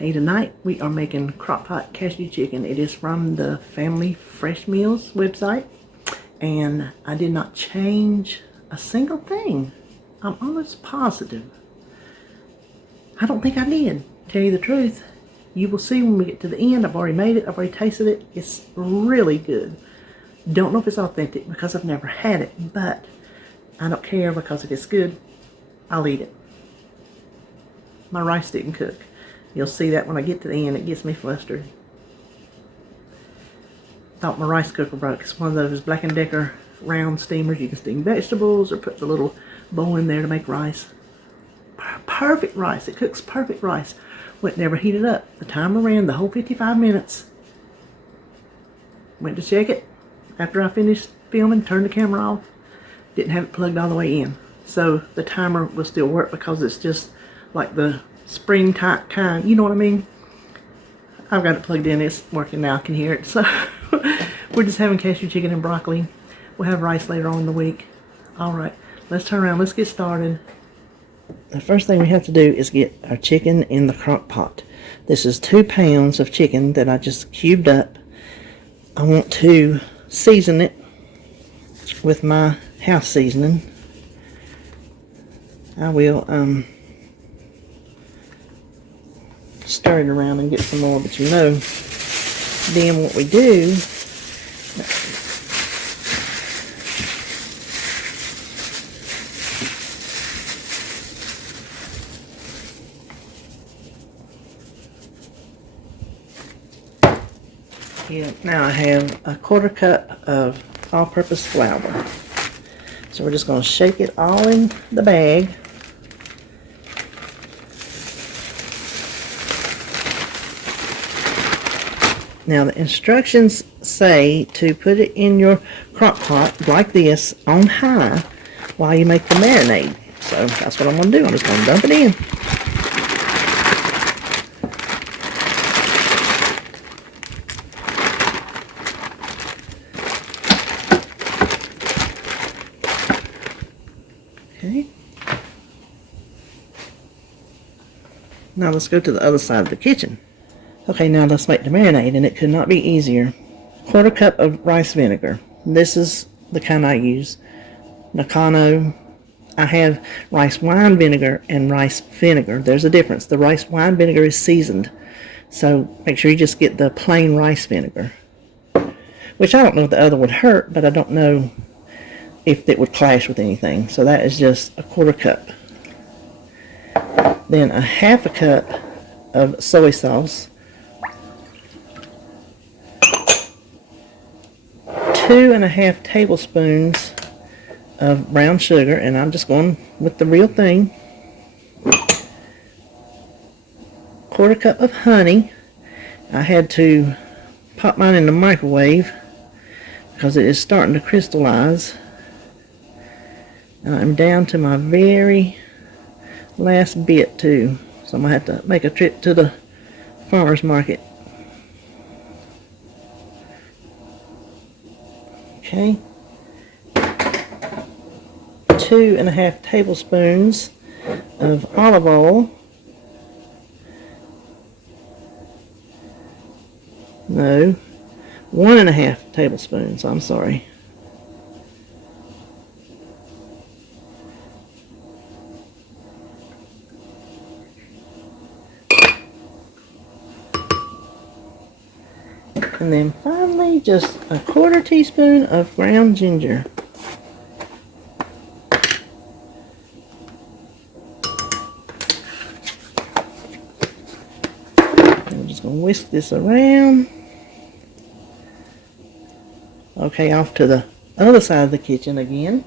Hey, tonight we are making Crockpot Cashew chicken. It is from the Family Fresh Meals website, and I did not change a single thing. I'm almost positive. I don't think I did, tell you the truth. You will see when we get to the end. I've already made it, I've already tasted it. It's really good. Don't know if it's authentic because I've never had it, but I don't care because if it's good, I'll eat it. My rice didn't cook. You'll see that when I get to the end. It gets me flustered. Thought my rice cooker broke. It's one of those Black & Decker round steamers. You can steam vegetables or put the little bowl in there to make rice. Perfect rice. It cooks perfect rice. Well, it never heated up. The timer ran the whole 55 minutes. Went to check it after I finished filming, turned the camera off. Didn't have it plugged all the way in. So the timer will still work because it's just like the spring type kind, you know what I mean? I've got it plugged in, it's working now, I can hear it. So we're just having cashew chicken and broccoli. We'll have rice later on in the week. Alright, let's turn around, let's get started. The first thing we have to do is get our chicken in the crock pot. This is 2 pounds of chicken that I just cubed up. I want to season it with my house seasoning. I will stir it around and get some more, but you know, then what we do, now I have a 1/4 cup of all-purpose flour. So we're just going to shake it all in the bag. Now the instructions say to put it in your crock pot like this on high while you make the marinade. So that's what I'm going to do. I'm just going to dump it in. Okay. Now let's go to the other side of the kitchen. Okay, now let's make the marinade, and it could not be easier. 1/4 cup of rice vinegar. This is the kind I use. Nakano. I have rice wine vinegar and rice vinegar. There's a difference. The rice wine vinegar is seasoned. So make sure you just get the plain rice vinegar. Which I don't know if the other would hurt, but I don't know if it would clash with anything. So that is just a 1/4 cup. Then a 1/2 cup of soy sauce. 2 1/2 tablespoons of brown sugar, and I'm just going with the real thing. 1/4 cup of honey. I had to pop mine in the microwave because it is starting to crystallize. And I'm down to my very last bit too, so I'm going to have to make a trip to the farmer's market. Okay, 2 1/2 tablespoons of olive oil. No, 1 1/2 tablespoons, I'm sorry. And then finally, just a 1/4 teaspoon of ground ginger. I'm just going to whisk this around. Okay, off to the other side of the kitchen again.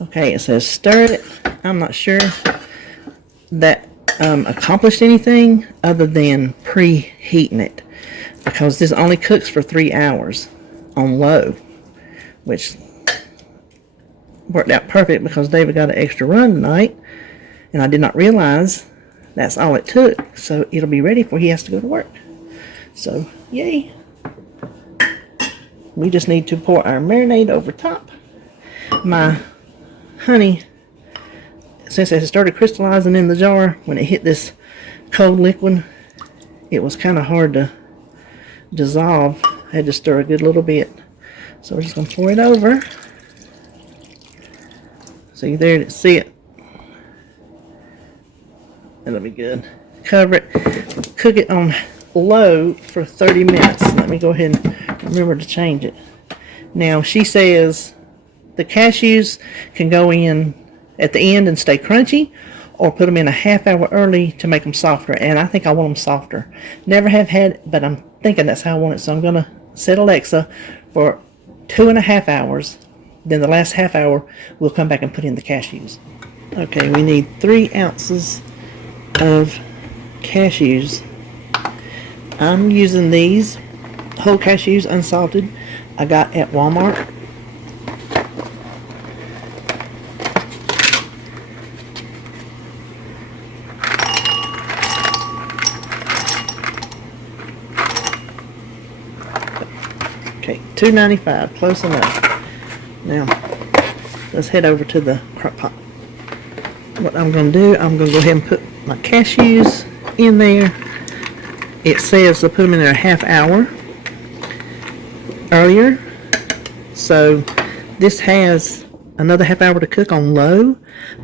Okay, it says stir it. I'm not sure that accomplished anything other than preheating it, because this only cooks for 3 hours on low, which worked out perfect because David got an extra run tonight, and I did not realize that's all it took, so it'll be ready before he has to go to work. So yay, we just need to pour our marinade over top. My honey, since it started crystallizing in the jar, when it hit this cold liquid, it was kind of hard to dissolve. I had to stir a good little bit. So we're just going to pour it over. See there, see it? That'll be good. Cover it. Cook it on low for 30 minutes. Let me go ahead and remember to change it. Now, she says the cashews can go in at the end and stay crunchy, or put them in a half hour early to make them softer. And I think I want them softer. Never have had it, but I'm thinking that's how I want it. So I'm going to set Alexa for 2.5 hours. Then the last half hour, we'll come back and put in the cashews. Okay, we need 3 ounces of cashews. I'm using these whole cashews, unsalted, I got at Walmart. Okay, $2.95, close enough. Now, let's head over to the crock pot. What I'm going to do, I'm going to go ahead and put my cashews in there. It says to put them in there a half hour earlier. So this has another half hour to cook on low,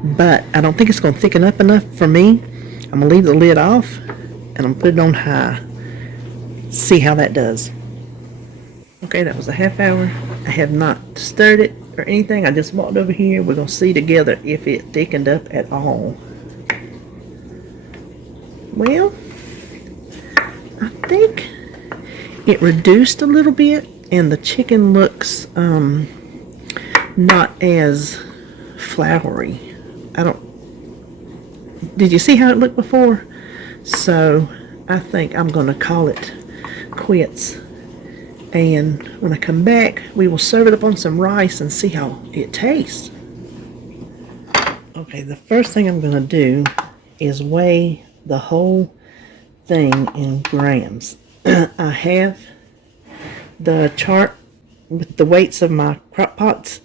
but I don't think it's going to thicken up enough for me. I'm going to leave the lid off and I'm going to put it on high. See how that does. Okay, that was a half hour. I have not stirred it or anything. I just walked over here. We're going to see together if it thickened up at all. Well, I think it reduced a little bit, and the chicken looks not as floury. Did you see how it looked before? So I think I'm going to call it quits. And when I come back, we will serve it up on some rice and see how it tastes. Okay, the first thing I'm going to do is weigh the whole thing in grams. I have the chart with the weights of my crock pots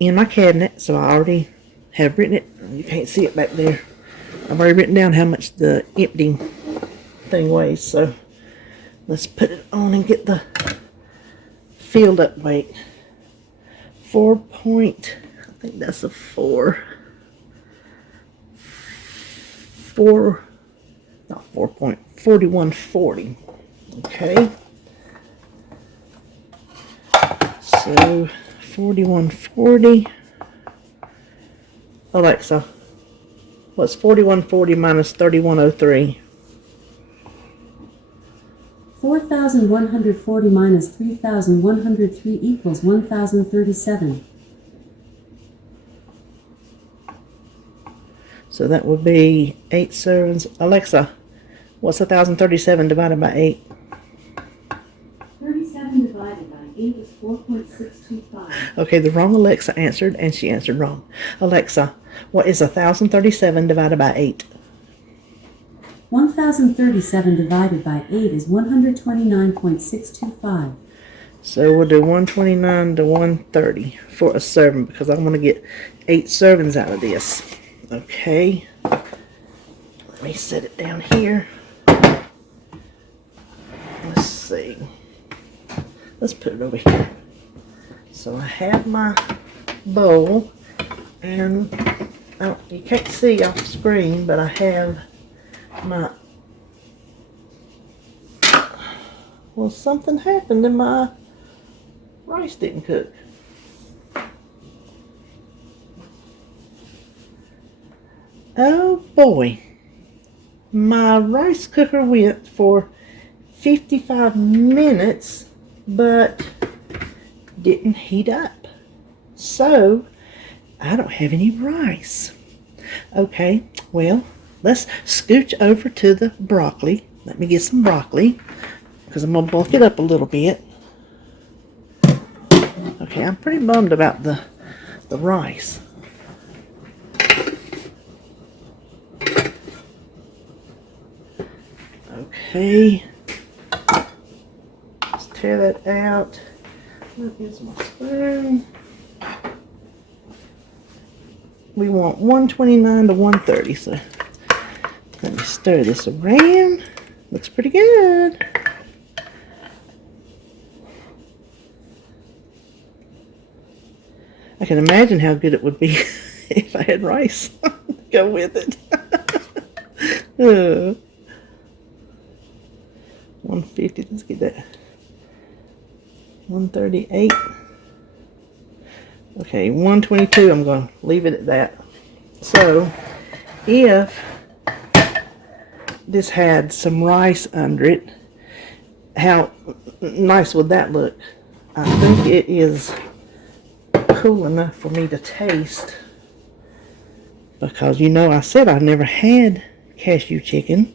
in my cabinet, so I already have written it. You can't see it back there. I've already written down how much the empty thing weighs, so let's put it on and get the filled up weight. 4 point, I think that's a 4. 4, not 4.4140. Okay. So 4140. Alexa, what's 4140 minus 3103? 4,140 minus 3,103 equals 1,037. So that would be 8 servings. Alexa, what's 1,037 divided by 8? 37 divided by 8 is 4.625. Okay, the wrong Alexa answered, and she answered wrong. Alexa, what is 1,037 divided by 8? 1,037 divided by 8 is 129.625. So we'll do 129 to 130 for a serving because I want to get 8 servings out of this. Okay. Let me set it down here. Let's see. Let's put it over here. So I have my bowl, and you can't see off the screen, but I have well, something happened and my rice didn't cook. Oh boy, my rice cooker went for 55 minutes but didn't heat up, so I don't have any rice. Okay, well, let's scooch over to the broccoli. Let me get some broccoli because I'm going to bulk it up a little bit. Okay, I'm pretty bummed about the rice. Okay, let's tear that out. Here's my spoon. We want 129 to 130, so let me stir this around. Looks pretty good. I can imagine how good it would be if I had rice to go with it. 150, let's get that. 138. Okay, 122, I'm going to leave it at that. So, if this had some rice under it, how nice would that look? I think it is cool enough for me to taste, because you know I said I've never had cashew chicken,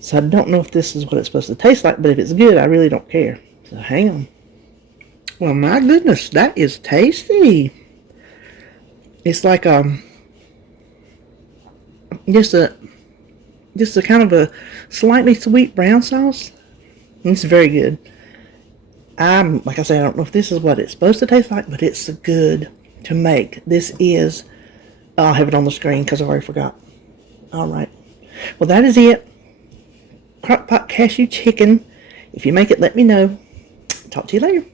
so I don't know if this is what it's supposed to taste like, but if it's good, I really don't care. So hang on. Well, my goodness, that is tasty. It's like just a kind of a slightly sweet brown sauce. It's very good. Like I said, I don't know if this is what it's supposed to taste like, but it's good to make. This is, I'll have it on the screen because I already forgot. Alright. Well, that is it. Crockpot cashew chicken. If you make it, let me know. Talk to you later.